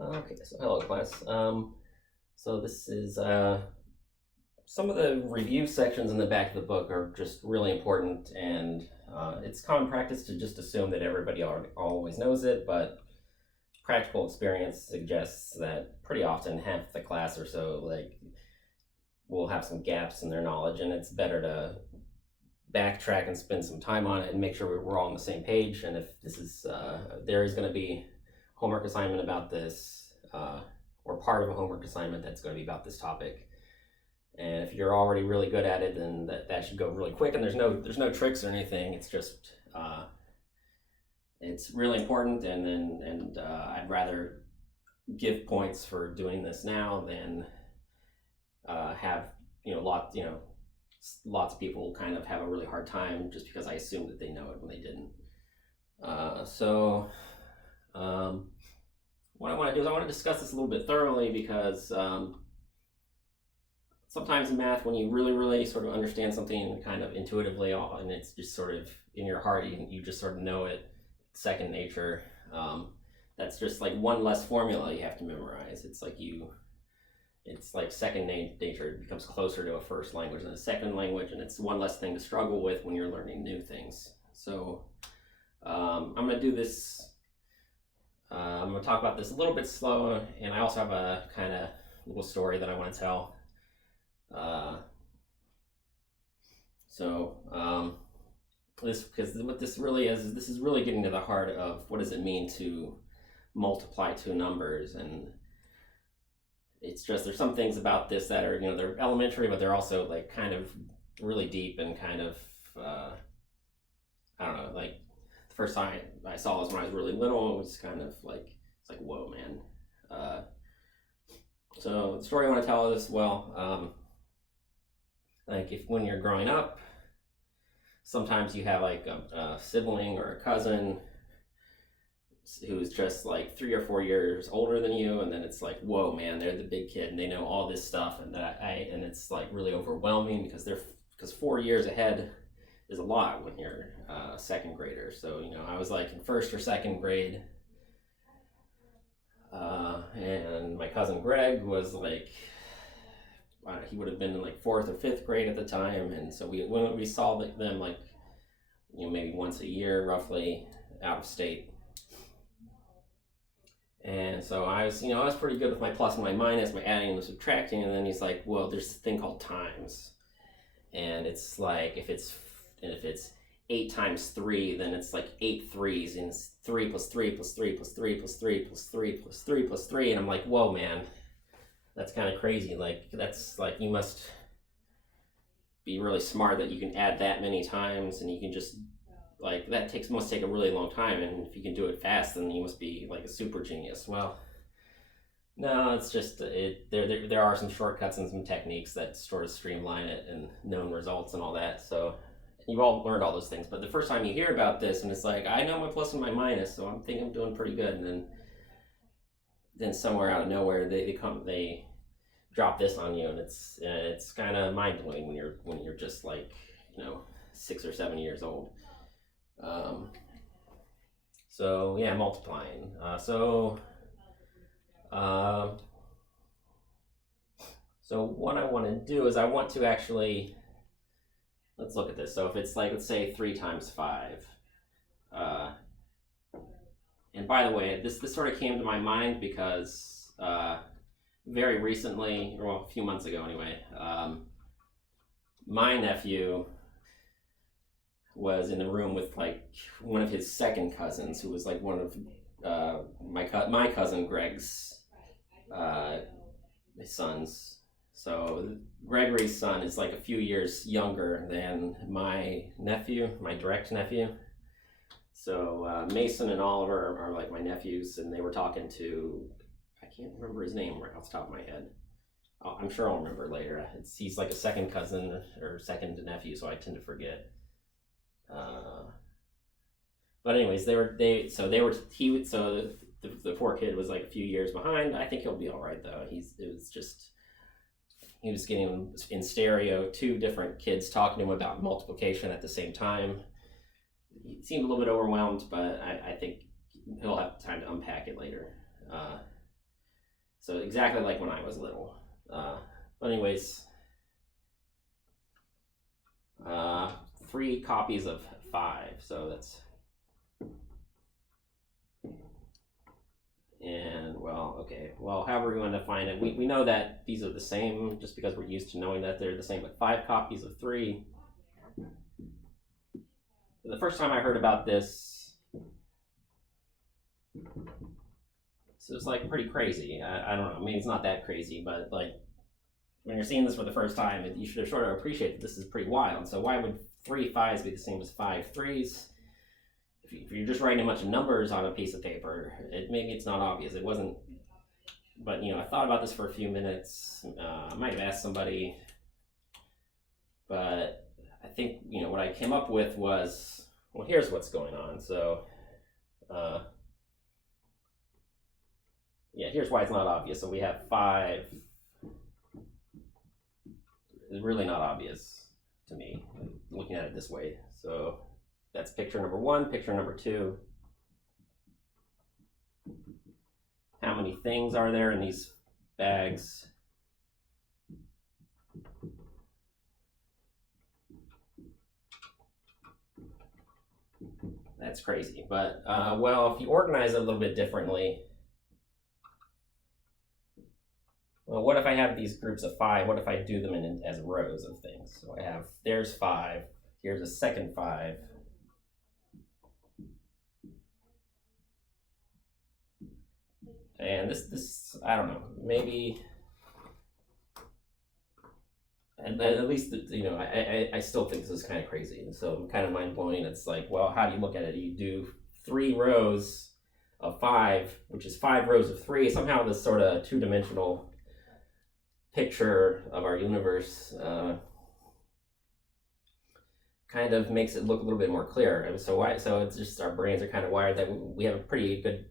Okay, so hello class. So this is some of the review sections in the back of the book are just really important, and it's common practice to just assume that everybody always knows it, but practical experience suggests that pretty often half the class or so will have some gaps in their knowledge, and it's better to backtrack and spend some time on it and make sure we're all on the same page. And if this is there is going to be homework assignment about this, or part of a homework assignment that's going to be about this topic. And if you're already really good at it, then that should go really quick. And there's no tricks or anything. It's just it's really important. And I'd rather give points for doing this now than have lots of people kind of have a really hard time just because I assumed that they know it when they didn't. What I want to do is I want to discuss this a little bit thoroughly because sometimes in math, when you really sort of understand something kind of intuitively, and it's just sort of in your heart, you just sort of know it, second nature. That's just like one less formula you have to memorize. It's like second nature. It becomes closer to a first language than a second language, and it's one less thing to struggle with when you're learning new things. So I'm going to do this. I'm going to talk about this a little bit slow, and I also have a kind of little story that I want to tell. What this really is this is really getting to the heart of what does it mean to multiply two numbers. And it's just, there's some things about this that are, they're elementary, but they're also like kind of really deep and kind of, I don't know, like the first time I saw this when I was really little, it was kind of like, it's like, whoa, man. So the story I want to tell is, like if when you're growing up, sometimes you have like a sibling or a cousin who's just like 3 or 4 years older than you, and then it's like, whoa, man, they're the big kid and they know all this stuff, and it's like really overwhelming because 4 years ahead is a lot when you're a second grader. So I was like in first or second grade, and my cousin Greg was like, he would have been in like fourth or fifth grade at the time, and so we saw them like maybe once a year roughly out of state. And so I was pretty good with my plus and my minus, my adding and the subtracting. And then he's like, well, there's this thing called times, and it's like if it's 8 times 3, then it's like 8 threes, and it's 3 plus 3 plus 3 plus 3 plus 3 plus 3 plus 3 plus 3. And I'm like, whoa, man, that's kind of crazy. Like that's like, you must be really smart that you can add that many times, and you can just like must take a really long time, and if you can do it fast, then you must be like a super genius. Well, no, it's just there are some shortcuts and some techniques that sort of streamline it and known results and all that. So you've all learned all those things, but the first time you hear about this, and it's like, I know my plus and my minus, so I'm doing pretty good, and then somewhere out of nowhere they drop this on you, and it's kind of mind blowing when you're just like 6 or 7 years old. So yeah, multiplying. So what I want to do is I want to actually, let's look at this. So if it's like, let's say 3 times 5, and by the way, this sort of came to my mind because very recently, or a few months ago anyway, my nephew was in the room with like one of his second cousins, who was like one of my cousin Greg's sons. So Gregory's son is like a few years younger than my nephew, my direct nephew. So Mason and Oliver are like my nephews, and they were talking to, I can't remember his name right off the top of my head. I'm sure I'll remember later. He's like a second cousin or second nephew, so I tend to forget. But anyways, the poor kid was like a few years behind. I think he'll be all right though. He was getting in stereo 2 different kids talking to him about multiplication at the same time. He seemed a little bit overwhelmed, but I think he'll have time to unpack it later. So exactly like when I was little. But anyways, 3 copies of 5. So that's, and well, okay, well, however we want to find it, we know that these are the same just because we're used to knowing that they're the same, but 5 copies of 3. The first time I heard about this, so it's like pretty crazy. I don't know, maybe it's not that crazy, but like when you're seeing this for the first time, you should sort of appreciate that this is pretty wild. So why would 3 5s be the same as 5 3s? If you're just writing a bunch of numbers on a piece of paper, maybe it's not obvious. It wasn't, but you know, I thought about this for a few minutes. I might have asked somebody, but I think, you know, what I came up with was, well, here's what's going on. So, yeah, here's why it's not obvious. So we have 5. It's really not obvious to me looking at it this way. So that's picture number 1. Picture number 2. How many things are there in these bags? That's crazy. But, well, if you organize it a little bit differently, well, what if I have these groups of 5? What if I do them as rows of things? So I have, there's 5. Here's a second 5. And this I don't know, maybe, and at least, you know, I still think this is kind of crazy. And so kind of mind blowing. It's like, well, how do you look at it? You do 3 rows of 5, which is 5 rows of 3. Somehow this sort of 2-dimensional picture of our universe kind of makes it look a little bit more clear. And so it's just our brains are kind of wired that we have a pretty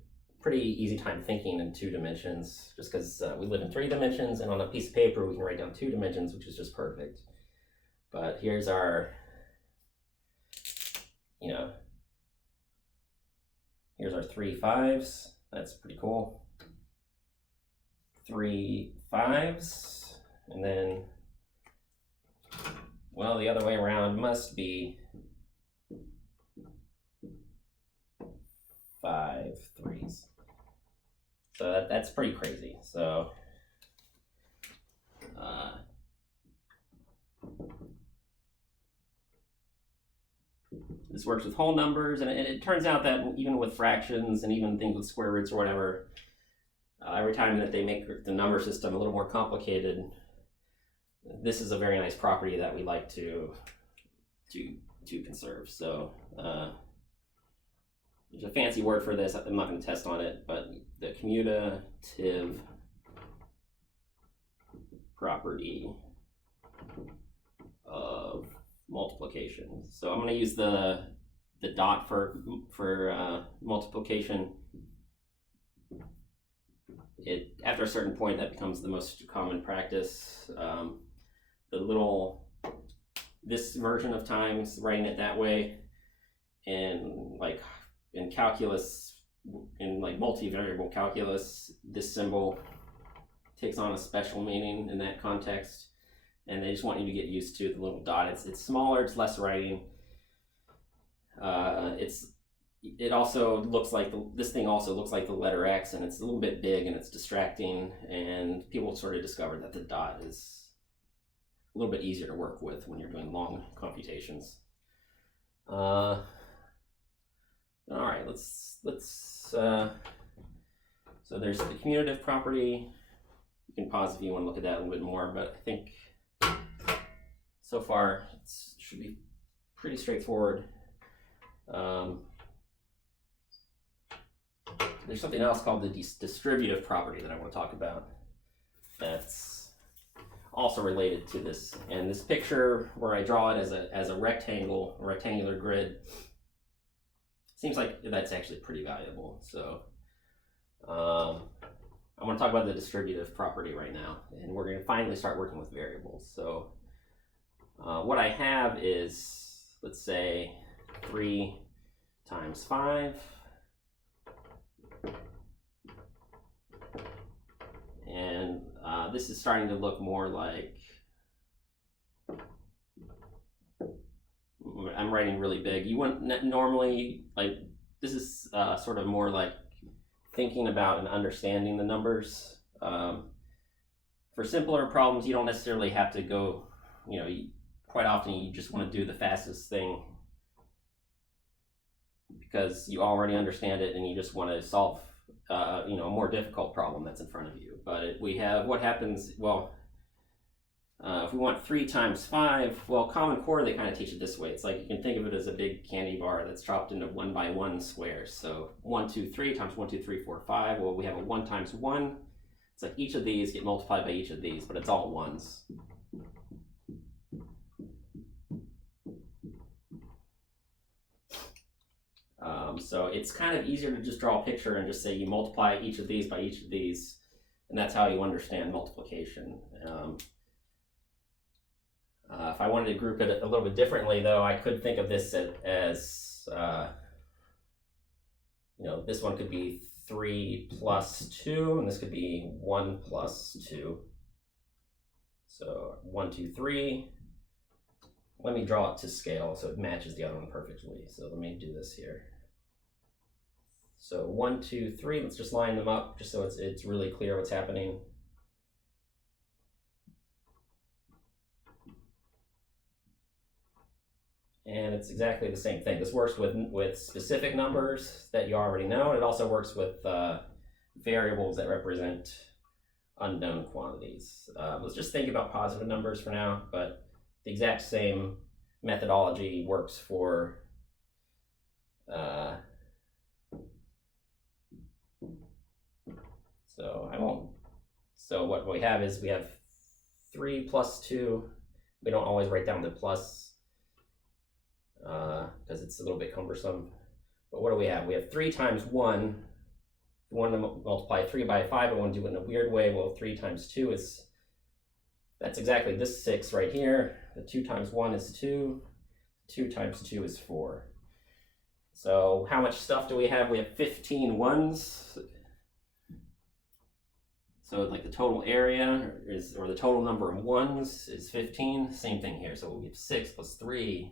easy time thinking in 2 dimensions, just because we live in 3 dimensions, and on a piece of paper we can write down 2 dimensions, which is just perfect. But here's our, you know, here's our 3 5s. That's pretty cool. 3 5s, and then, well, the other way around must be 5 3s. So that's pretty crazy. So this works with whole numbers, and it turns out that even with fractions and even things with square roots or whatever, every time that they make the number system a little more complicated, this is a very nice property that we like to conserve. So there's a fancy word for this. I'm not going to test on it, but the commutative property of multiplication. So I'm going to use the dot for multiplication. After a certain point, that becomes the most common practice. This version of times, writing it that way, and like in calculus, in like multivariable calculus, this symbol takes on a special meaning in that context, and they just want you to get used to the little dot. It's smaller, it's less writing. It also looks like this thing also looks like the letter X, and it's a little bit big and it's distracting, and people sort of discovered that the dot is a little bit easier to work with when you're doing long computations. All right, so there's the commutative property. You can pause if you want to look at that a little bit more, but I think so far it should be pretty straightforward. There's something else called the distributive property that I want to talk about that's also related to this. And this picture where I draw it as a rectangular grid, seems like that's actually pretty valuable. So I want to talk about the distributive property right now, and we're going to finally start working with variables. So what I have is, let's say, 3 times 5, this is starting to look more like, I'm writing really big. You wouldn't normally, like, this is sort of more like thinking about and understanding the numbers. For simpler problems, you don't necessarily have to go, quite often you just want to do the fastest thing because you already understand it and you just want to solve, a more difficult problem that's in front of you. But we have, what happens, well, if we want 3 times 5, well, Common Core, they kind of teach it this way. It's like you can think of it as a big candy bar that's chopped into 1 by 1 squares. So 1, 2, 3 times 1, 2, 3, 4, 5. Well, we have a 1 times 1. It's like each of these get multiplied by each of these, but it's all ones. So it's kind of easier to just draw a picture and just say you multiply each of these by each of these, and that's how you understand multiplication. If I wanted to group it a little bit differently, though, I could think of this as this one could be 3 plus 2, and this could be 1 plus 2. So 1, 2, 3. Let me draw it to scale so it matches the other one perfectly. So let me do this here. So 1, 2, 3. Let's just line them up just so it's really clear what's happening. And it's exactly the same thing. This works with specific numbers that you already know. And it also works with variables that represent unknown quantities. Let's just think about positive numbers for now, but the exact same methodology works for so what we have is we have 3 plus 2. We don't always write down the plus because it's a little bit cumbersome. But what do we have? We have 3 times 1. We want to multiply 3 by 5. I want to do it in a weird way. Well, 3 times 2 that's exactly this 6 right here. The 2 times 1 is 2. 2 times 2 is 4. So how much stuff do we have? We have 15 ones. So like the total area or the total number of ones is 15. Same thing here. So we have 6 plus 3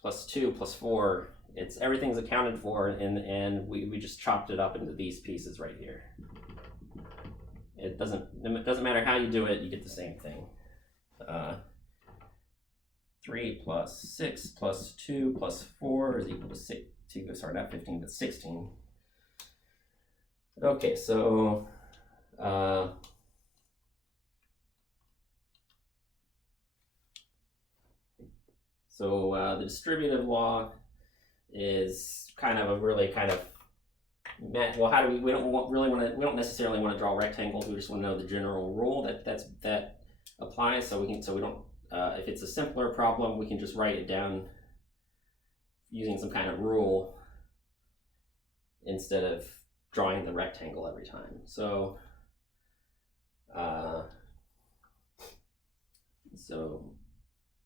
plus 2 plus 4. Everything's accounted for, and we just chopped it up into these pieces right here. It doesn't matter how you do it, you get the same thing. 3 plus 6 plus 2 plus 4 is equal to 6. Sorry, not 15, but 16. Okay, so the distributive law is kind of a really kind of, well, how do we don't necessarily want to draw rectangles. We just want to know the general rule that applies. So we don't if it's a simpler problem, we can just write it down using some kind of rule instead of drawing the rectangle every time. So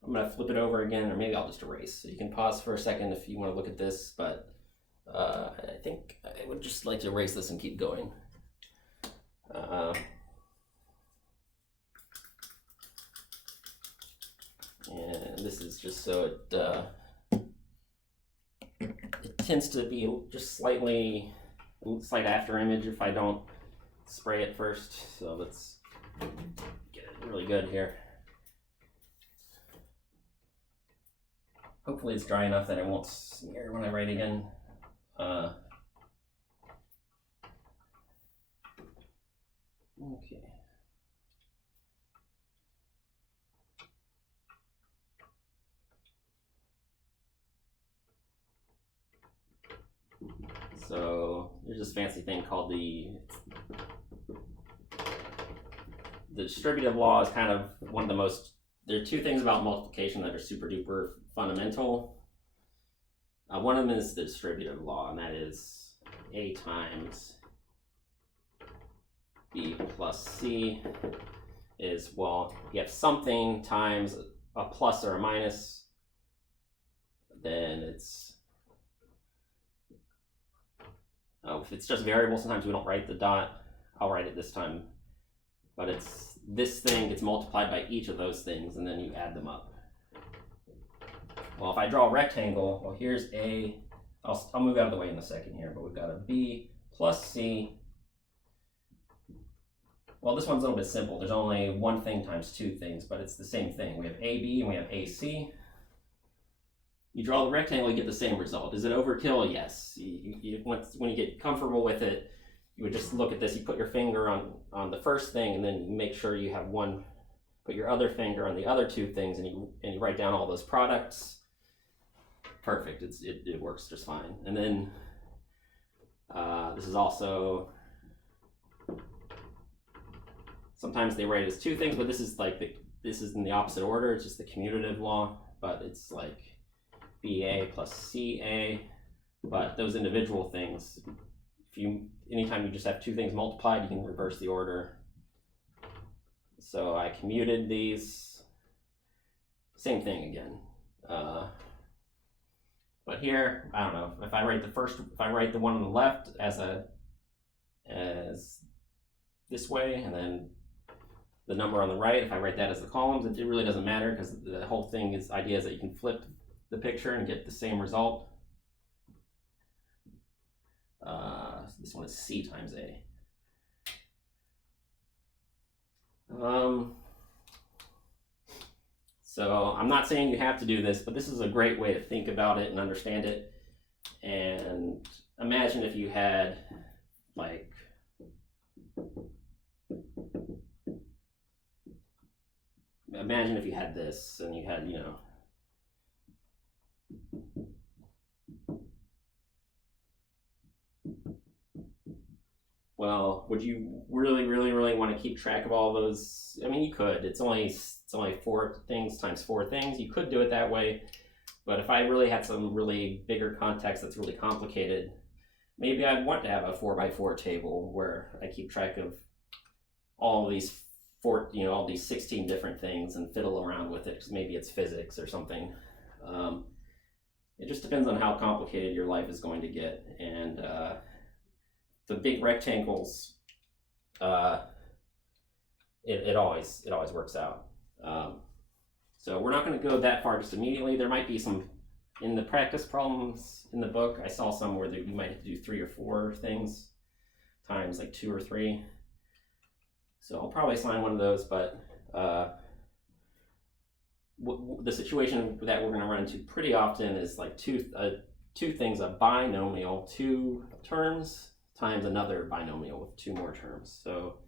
I'm going to flip it over again, or maybe I'll just erase. So you can pause for a second if you want to look at this, but I think I would just like to erase this and keep going. And this is just so it tends to be just slight after image if I don't spray it first. So let's get it really good here. Hopefully it's dry enough that it won't smear when I write again. Okay. So there's this fancy thing called the distributive law is kind of one of the most, there are 2 things about multiplication that are super duper fundamental. One of them is the distributive law, and that is A times B plus C is, well, you have something times a plus or a minus, then it's, if it's just variable, sometimes we don't write the dot. I'll write it this time. but it's this thing gets multiplied by each of those things, and then you add them up. Well, if I draw a rectangle, well, here's a, I'll move out of the way in a second here, but we've got a b plus c. Well, this one's a little bit simple. There's only one thing times two things, but it's the same thing. We have AB and we have AC. You draw the rectangle, you get the same result. Is it overkill? Yes. When you get comfortable with it, you would just look at this. You put your finger on the first thing, and then you make sure you have one. Put your other finger on the other two things, and you write down all those products. Perfect. It works just fine. And then this is also, sometimes they write it as two things, but this is like this is in the opposite order. It's just the commutative law, but it's like BA plus CA. But those individual things, anytime you just have two things multiplied, you can reverse the order. So I commuted these, same thing again. But here, I don't know, if I write the one on the left as this way, and then the number on the right, if I write that as the columns, it really doesn't matter, because the whole thing idea is that you can flip the picture and get the same result. This one is C times A. So I'm not saying you have to do this, but this is a great way to think about it and understand it. And imagine if you had imagine if you had this and you had, well, would you really want to keep track of all those? I mean, you could. It's only 4 things times 4 things. You could do it that way. But if I really had some really bigger context that's really complicated, maybe I'd want to have a 4x4 table where I keep track of all these all these 16 different things and fiddle around with it, because maybe it's physics or something. It just depends on how complicated your life is going to get. And the big rectangles, it always works out. So we're not going to go that far just immediately. There might be some in the practice problems in the book. I saw some where you might have to do 3 or 4 things times like 2 or 3. So I'll probably assign one of those, but the situation that we're going to run into pretty often is like two things: a binomial, 2 terms, times another binomial with 2 more terms. So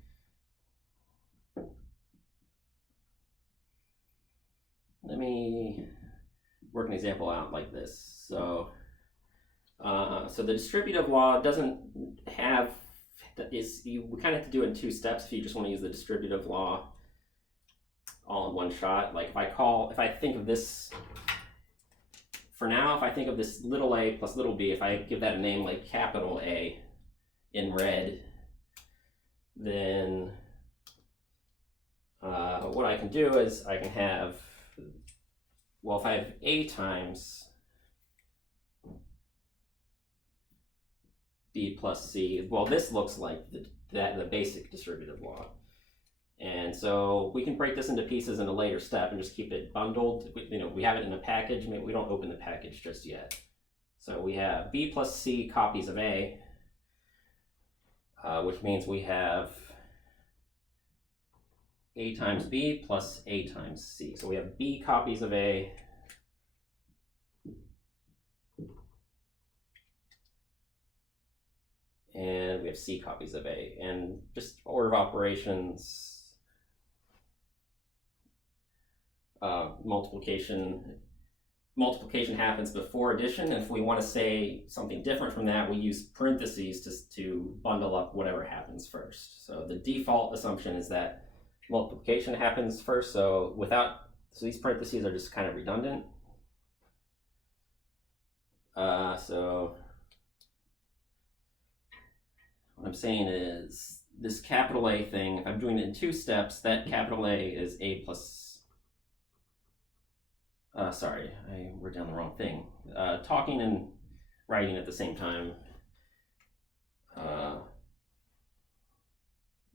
let me work an example out like this. So the distributive law doesn't have, we kind of have to do it in 2 steps if you just want to use the distributive law all in one shot. Like if I think of this, for now, if I think of this little a plus little b, if I give that a name like capital A in red, then what I can do is I can have, well, if I have A times B plus C, well, this looks like the basic distributive law. And so we can break this into pieces in a later step and just keep it bundled. We have it in a package. Maybe we don't open the package just yet. So we have B plus C copies of A, which means we have A times B plus A times C. So we have B copies of A and we have C copies of A. And just order of operations, multiplication happens before addition. And if we want to say something different from that, we use parentheses to bundle up whatever happens first. So the default assumption is that multiplication happens first. So these parentheses are just kind of redundant. So what I'm saying is this capital A thing, if I'm doing it in 2 steps, that capital A is A plus, sorry, I wrote down the wrong thing. Talking and writing at the same time.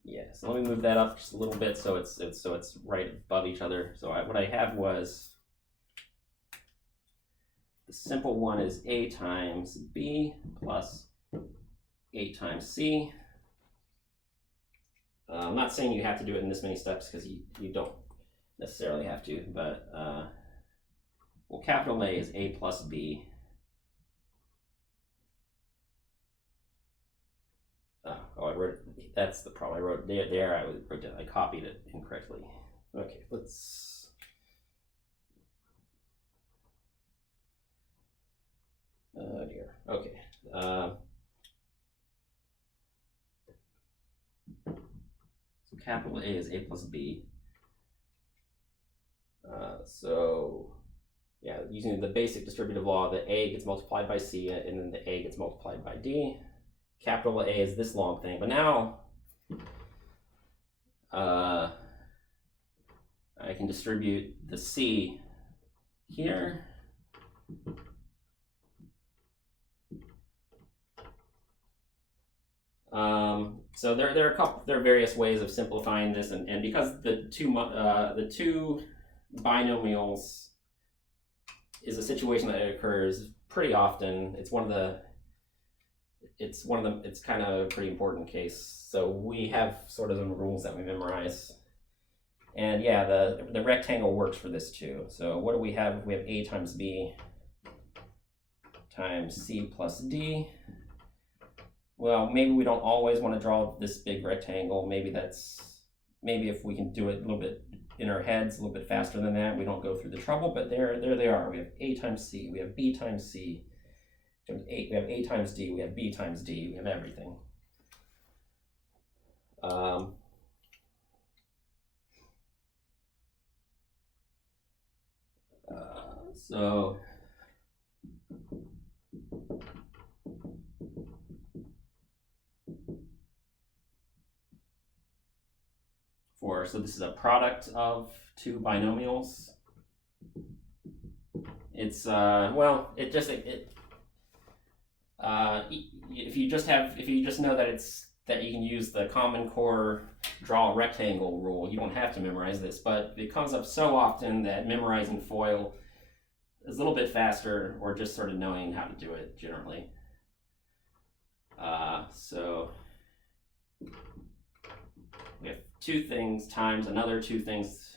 Yeah, Yeah, so let me move that up just a little bit so it's right above each other. So what I have was the simple one is a times b plus a times c. I'm not saying you have to do it in this many steps because you don't necessarily have to, but well, capital A is a plus b. I wrote, that's the problem. I wrote there I copied it incorrectly. Okay, let's. Oh dear. Okay. So capital A is a plus b. So yeah, using the basic distributive law, the a gets multiplied by c, and then the a gets multiplied by d. Capital A is this long thing, but now I can distribute the c here. So there are various ways of simplifying this, and because the two binomials is a situation that occurs pretty often. It's kind of a pretty important case. So we have sort of some rules that we memorize. And yeah, the rectangle works for this too. So what do we have? We have a times b times c plus d. Well, maybe we don't always want to draw this big rectangle. Maybe if we can do it a little bit in our heads, a little bit faster than that, we don't go through the trouble. But there they are. We have a times c, we have b times c, we have a times d, we have b times d, we have everything. So this is a product of two binomials. It's if you just know that you can use the Common Core draw rectangle rule, you don't have to memorize this, but it comes up so often that memorizing FOIL is a little bit faster, or just sort of knowing how to do it generally. So we have two things times another two things.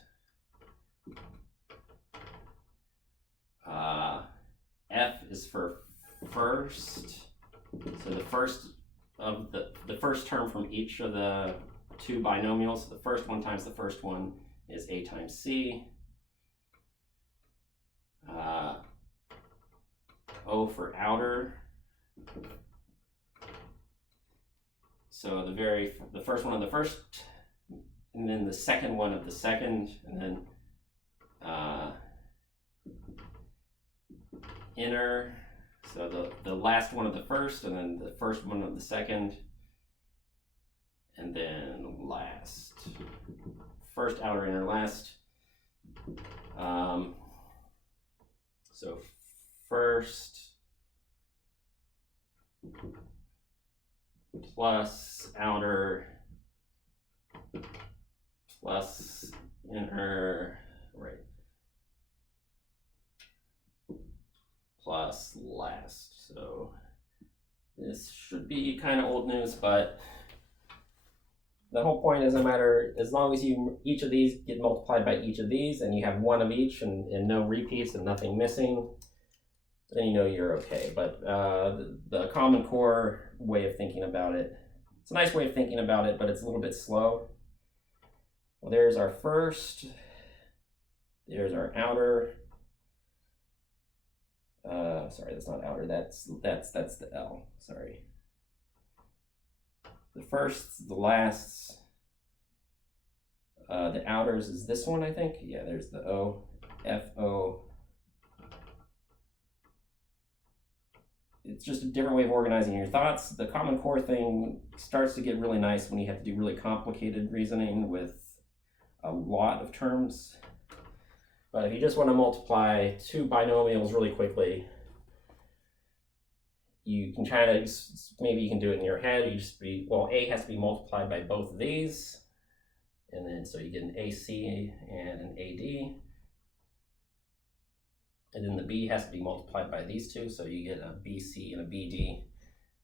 F is for first. So the first term from each of the two binomials, the first one times the first one is a times c. O for outer. So the first one of the first, and then the second one of the second, and then inner. So the last one of the first, and then the first one of the second, and then last. First, outer, inner, last. So first plus outer plus inner, right, plus last. So this should be kind of old news, but the whole point is, no matter, as long as each of these get multiplied by each of these, and you have one of each and no repeats and nothing missing, then you know you're okay. But the Common Core way of thinking about it, it's a nice way of thinking about it, but it's a little bit slow. Well, there's our first, there's our outer. Sorry, that's not outer, that's the L, sorry. The first, the last, the outers is this one, I think. Yeah, there's the O, F, O. It's just a different way of organizing your thoughts. The Common Core thing starts to get really nice when you have to do really complicated reasoning with a lot of terms. But if you just want to multiply two binomials really quickly, you can try to, maybe you can do it in your head. You just be, well, A has to be multiplied by both of these. And then so you get an AC and an AD. And then the B has to be multiplied by these two. So you get a BC and a BD.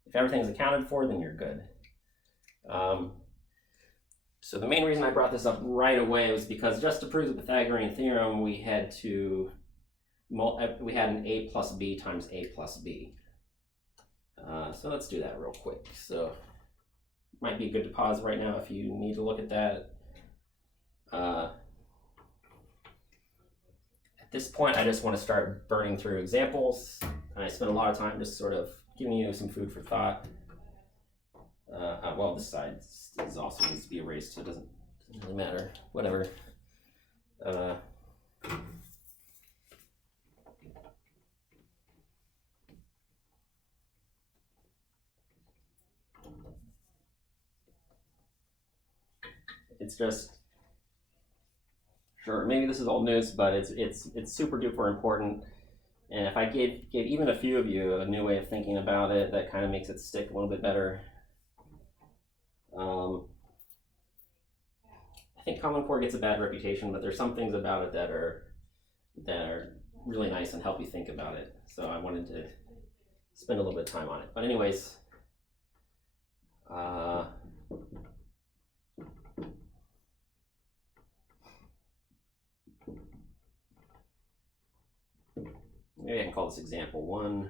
If everything's accounted for, then you're good. So the main reason I brought this up right away was because just to prove the Pythagorean theorem, we had an A plus B times A plus B. So let's do that real quick. So might be good to pause right now if you need to look at that. At this point, I just want to start burning through examples. And I spent a lot of time just sort of giving you some food for thought. Well, this side also needs to be erased, so it doesn't really matter. Whatever. It's just, sure, maybe this is old news, but it's super duper important. And if I gave even a few of you a new way of thinking about it, that kind of makes it stick a little bit better. I think Common Core gets a bad reputation, but there's some things about it that are really nice and help you think about it. So I wanted to spend a little bit of time on it. But anyways, maybe I can call this example 1.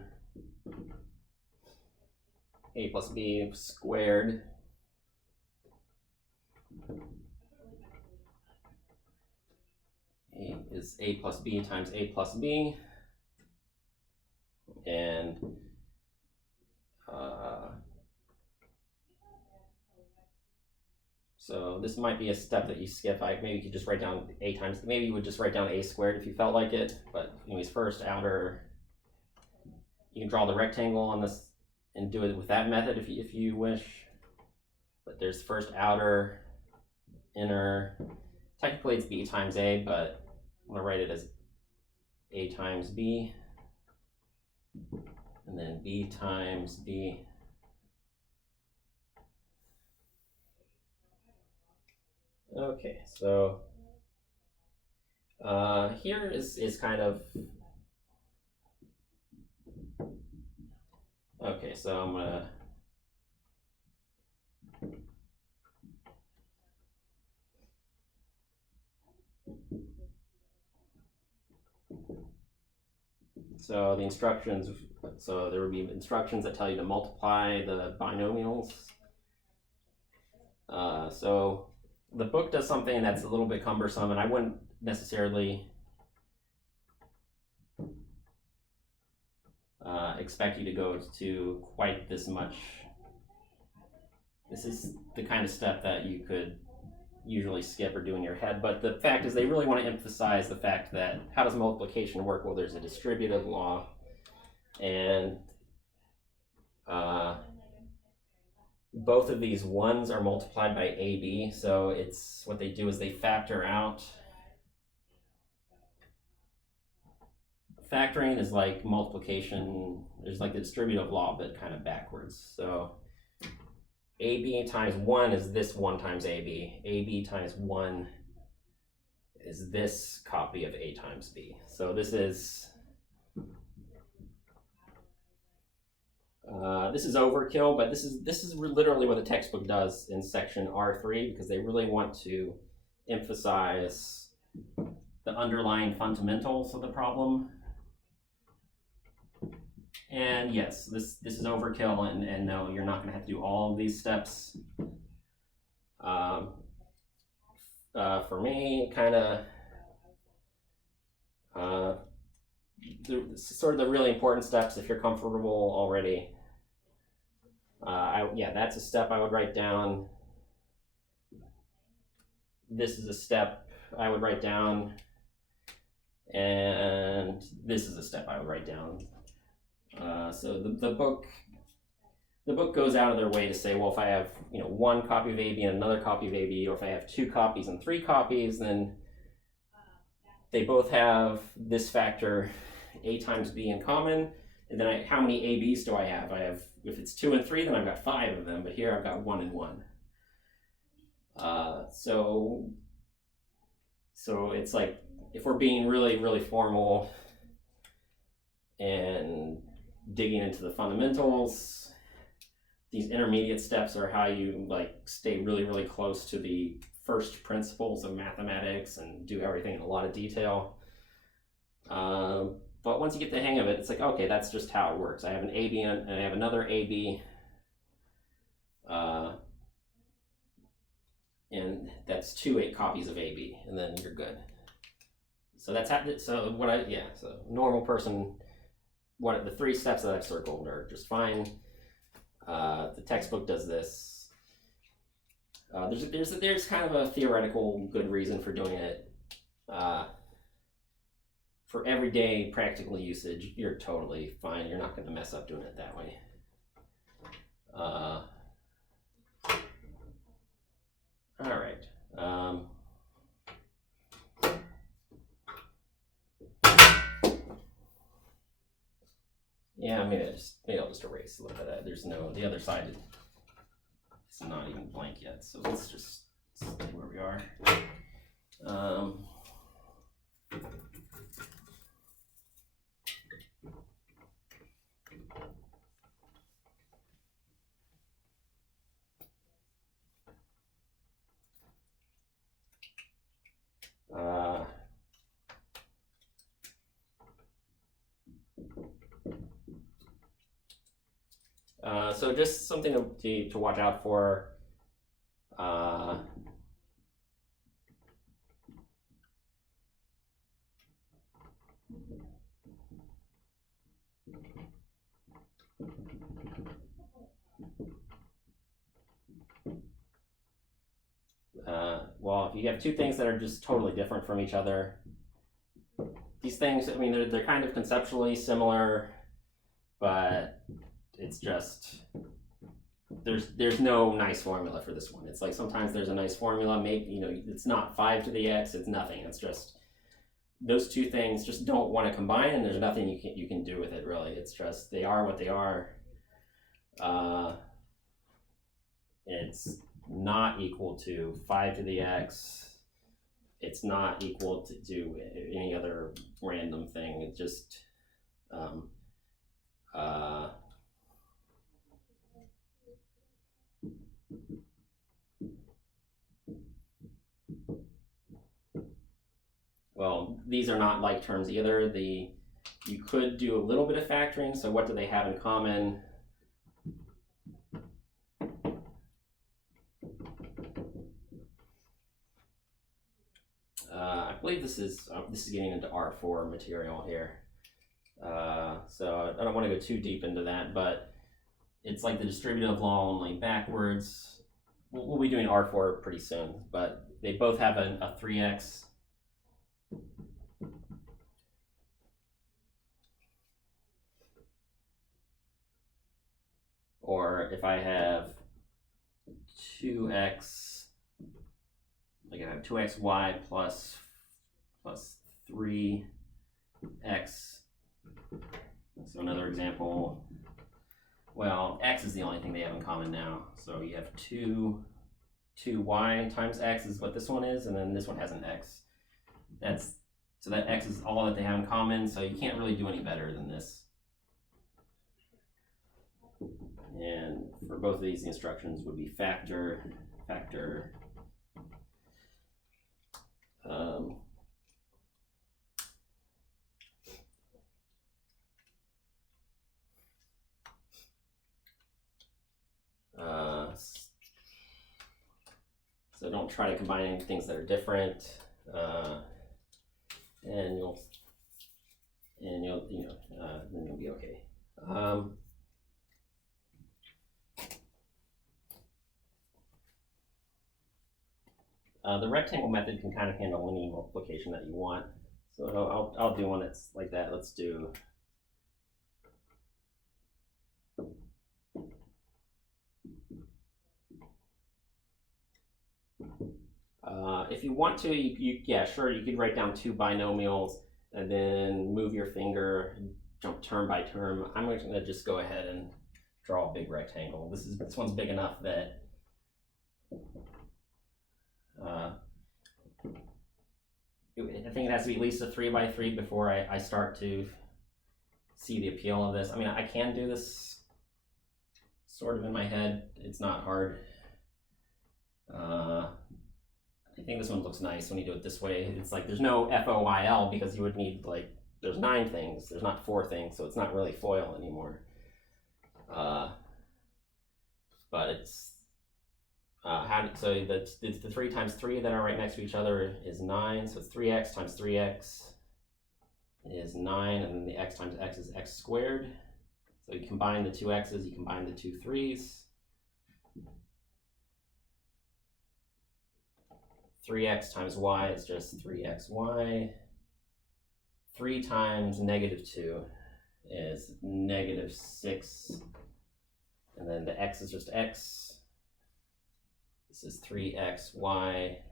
A plus B squared is A plus B times A plus B. And so this might be a step that you skip. Maybe you could just write down A times, maybe you would just write down A squared if you felt like it. But anyways, first outer, you can draw the rectangle on this and do it with that method if you wish. But there's first outer, inner, technically it's B times A, but I'm gonna write it as A times B, and then B times B. Okay, so here is kind of, okay, so I'm gonna, so the instructions, so there would be instructions that tell you to multiply the binomials. So the book does something that's a little bit cumbersome, and I wouldn't necessarily expect you to go to quite this much. This is the kind of step that you could usually skip or do in your head, but the fact is they really want to emphasize the fact that how does multiplication work? Well, there's a distributive law, and both of these ones are multiplied by AB, so it's what they do is they factor out. Factoring is like multiplication. There's like the distributive law, but kind of backwards. So AB times 1 is this 1 times AB. AB times 1 is this copy of A times B. So this is overkill, but this is literally what the textbook does in section R3, because they really want to emphasize the underlying fundamentals of the problem. And yes, this is overkill, and no, you're not going to have to do all of these steps. For me, kind of sort of the really important steps, if you're comfortable already. Yeah, that's a step I would write down. This is a step I would write down, and this is a step I would write down. So the book goes out of their way to say, well, if I have 1 copy of AB and another copy of AB, or if I have 2 copies and 3 copies, then they both have this factor A times B in common, And then how many ABs do I have? If it's 2 and 3, then I've got 5 of them, but here I've got 1 and 1. So it's like, if we're being really, really formal and digging into the fundamentals, these intermediate steps are how you like stay really, really close to the first principles of mathematics and do everything in a lot of detail. But once you get the hang of it, it's like, okay, that's just how it works. I have an AB and I have another AB. And that's 2 copies of AB, and then you're good. So that's how, so normal person, the 3 steps that I've circled are just fine. The textbook does this. There's kind of a theoretical good reason for doing it. For everyday practical usage, you're totally fine. You're not going to mess up doing it that way. All right. Yeah, maybe I'll just erase a little bit of that. There's the other side is not even blank yet, so let's just stay where we are. So just something to watch out for. Well, if you have 2 things that are just totally different from each other, these things, I mean, they're kind of conceptually similar, but it's just, there's no nice formula for this one. It's like sometimes there's a nice formula, maybe, it's not 5 to the x, it's nothing. It's just, those 2 things just don't want to combine, and there's nothing you can do with it, really. It's just, they are what they are. It's not equal to 5 to the x. It's not equal to any other random thing. It's just well, these are not like terms either. You could do a little bit of factoring. So what do they have in common? I believe this is getting into R4 material here. So I don't want to go too deep into that, but it's like the distributive law only backwards. We'll be doing R4 pretty soon, but they both have a 3x. Or if I have 2x, like I have 2xy plus 3x. So another example, well, x is the only thing they have in common now. So you have 2y times x is what this one is, and then this one has an x. So that x is all that they have in common, so you can't really do any better than this. And for both of these, the instructions would be factor. So don't try to combine any things that are different, and you'll then you'll be okay. The rectangle method can kind of handle any multiplication that you want. So I'll do one that's like that. Let's do if you want to, yeah, sure, you could write down 2 binomials and then move your finger jump term by term. I'm going to just go ahead and draw a big rectangle. This one's big enough that I think it has to be at least a 3 by 3 before I start to see the appeal of this. I mean, I can do this sort of in my head. It's not hard. I think this one looks nice when you do it this way. It's like there's no FOIL because you would need like, there's 9 things. There's not 4 things, so it's not really FOIL anymore. But it's so the 3 times 3 that are right next to each other is 9. So it's 3x times 3x is 9, and then the x times x is x squared. So you combine the 2 x's, you combine the 2 3's. 3x times y is just 3xy. 3 times -2 is -6. And then the x is just x. This is 3xy.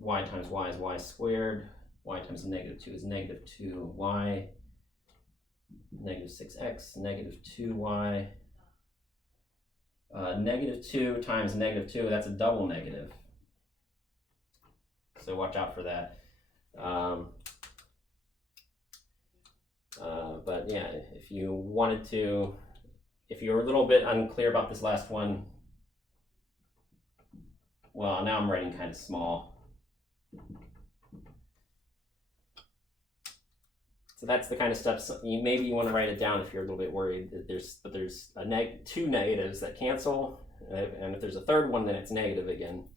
Y times y is y squared. Y times -2 is -2y. -6x, -2y. -2 times -2, that's a double negative. So watch out for that. But yeah, if you wanted to, if you're a little bit unclear about this last one, well, now I'm writing kind of small. So that's the kind of steps maybe you want to write it down if you're a little bit worried that there's 2 negatives that cancel, and if there's a third one, then it's negative again.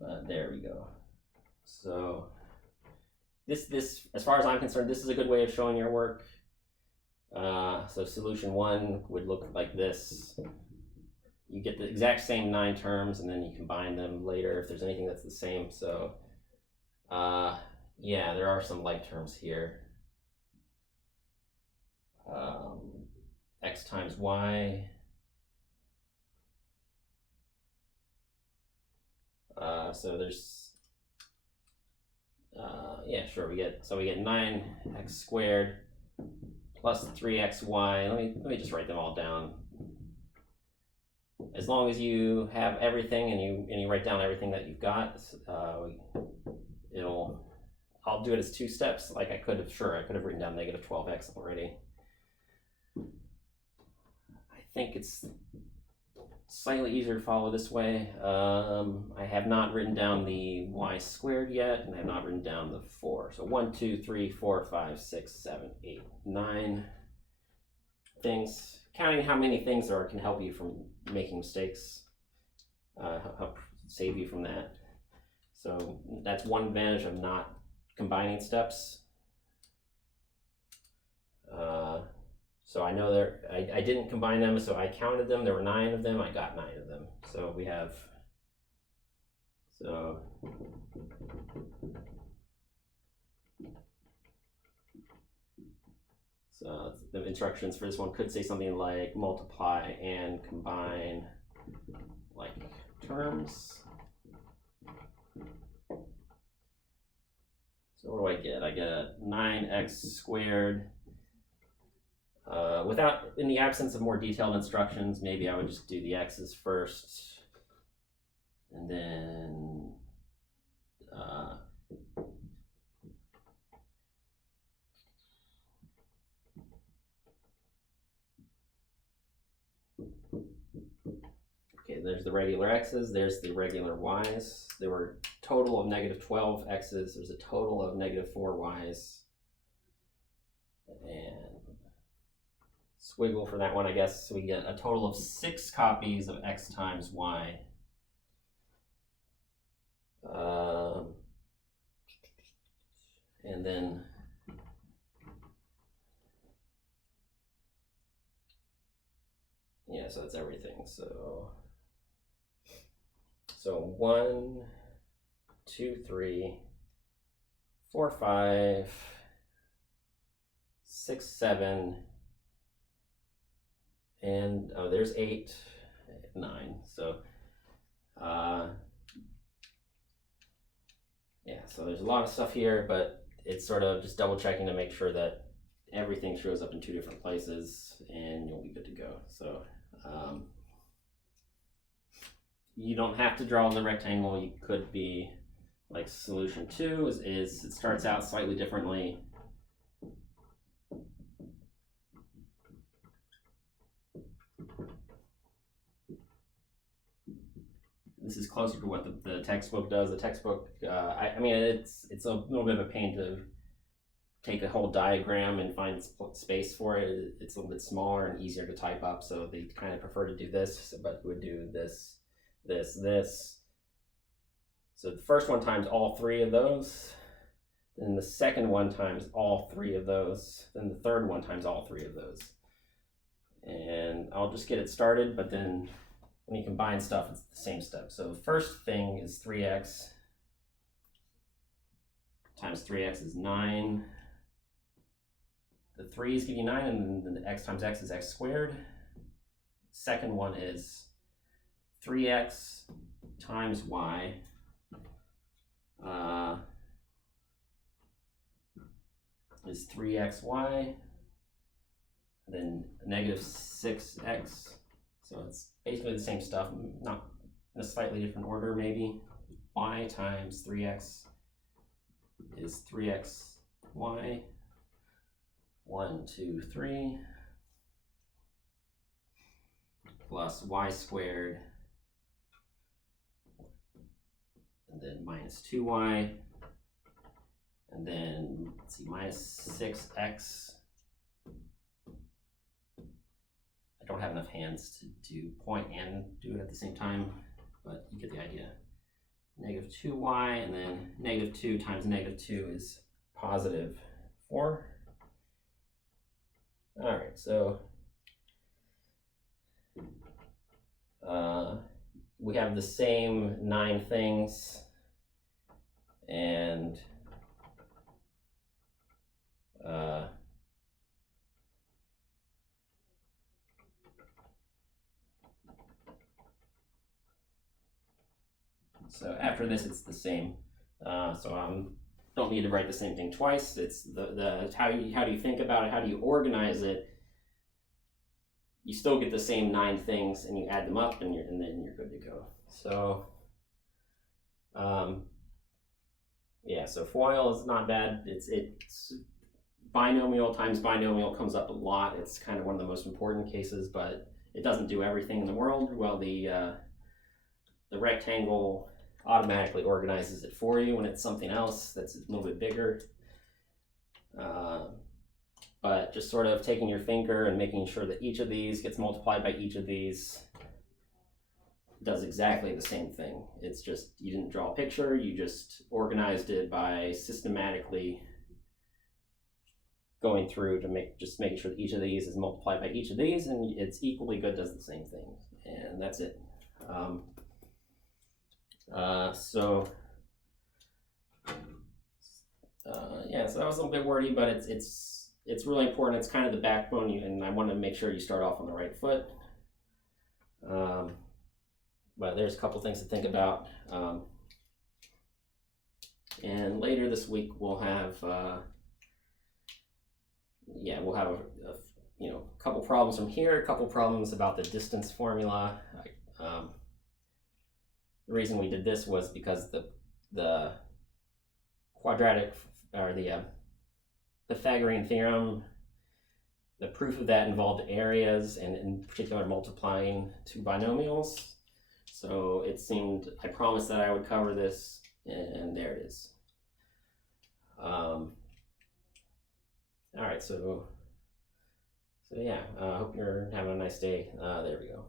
But there we go. So this, as far as I'm concerned, this is a good way of showing your work. So solution 1 would look like this. You get the exact same 9 terms, and then you combine them later if there's anything that's the same. So yeah, there are some like terms here. X times y. So there's, yeah, sure, we get 9x squared plus 3xy. Let me just write them all down. As long as you have everything and you write down everything that you've got, I'll do it as 2 steps. Like I could have written down -12x already. I think it's slightly easier to follow this way. I have not written down the y squared yet, and I have not written down the 4. So 1, 2, 3, 4, 5, 6, 7, 8, 9 things. Counting how many things there are can help you from making mistakes, help save you from that. So that's one advantage of not combining steps. So I know I didn't combine them, so I counted them. There were 9 of them. I got 9 of them. So we have, so the instructions for this one could say something like multiply and combine like terms. So what do I get? I get a 9x squared. In the absence of more detailed instructions, maybe I would just do the x's first, and then okay, there's the regular x's, there's the regular y's. There were a total of -12 x's, there's a total of -4 y's, and squiggle for that one, I guess. So we get a total of 6 copies of x times y. And then yeah, so that's everything. So 1, 2, 3, 4, 5, 6, 7, and oh, there's 8, 9. So Yeah, so there's a lot of stuff here, but it's sort of just double checking to make sure that everything shows up in two different places and you'll be good to go. So you don't have to draw the rectangle. You could be like solution 2 is it starts out slightly differently. This is closer to what the textbook does. The textbook, I mean, it's a little bit of a pain to take a whole diagram and find space for it. It's a little bit smaller and easier to type up, so they kind of prefer to do this, but you would do this, this, this. So the first one times all 3 of those, then the second one times all 3 of those, then the third one times all 3 of those. And I'll just get it started, but then when you combine stuff, it's the same step. So the first thing is 3x times 3x is 9. The 3's give you 9, and then the x times x is x squared. Second one is 3x times y is 3xy, then negative 6x. So it's basically the same stuff, not in a slightly different order maybe. Y times 3x is 3xy. 1, 2, 3 plus y squared, and then minus 2y, and then let's see, minus 6x. I don't have enough hands to do point and do it at the same time, but you get the idea. Negative 2y, and then negative 2 times negative 2 is positive 4. All right, so we have the same 9 things, and so after this, it's the same. So don't need to write the same thing twice. It's the how do you think about it? How do you organize it? You still get the same 9 things, and you add them up, and then you're good to go. So, yeah. So FOIL is not bad. It's binomial times binomial comes up a lot. It's kind of one of the most important cases, but it doesn't do everything in the world. Well, the rectangle automatically organizes it for you when it's something else that's a little bit bigger. But just sort of taking your finger and making sure that each of these gets multiplied by each of these does exactly the same thing. It's just you didn't draw a picture, you just organized it by systematically going through to making sure that each of these is multiplied by each of these, and it's equally good, does the same thing, and that's it. Yeah, so that was a little bit wordy, but it's really important. It's kind of the backbone, and I want to make sure you start off on the right foot. But there's a couple things to think about. And later this week we'll have a couple problems from here, a couple problems about the distance formula. The reason we did this was because the quadratic, or the Pythagorean theorem, the proof of that involved areas, and in particular multiplying 2 binomials. So it seemed, I promised that I would cover this, and there it is. All right, so yeah, I hope you're having a nice day. There we go.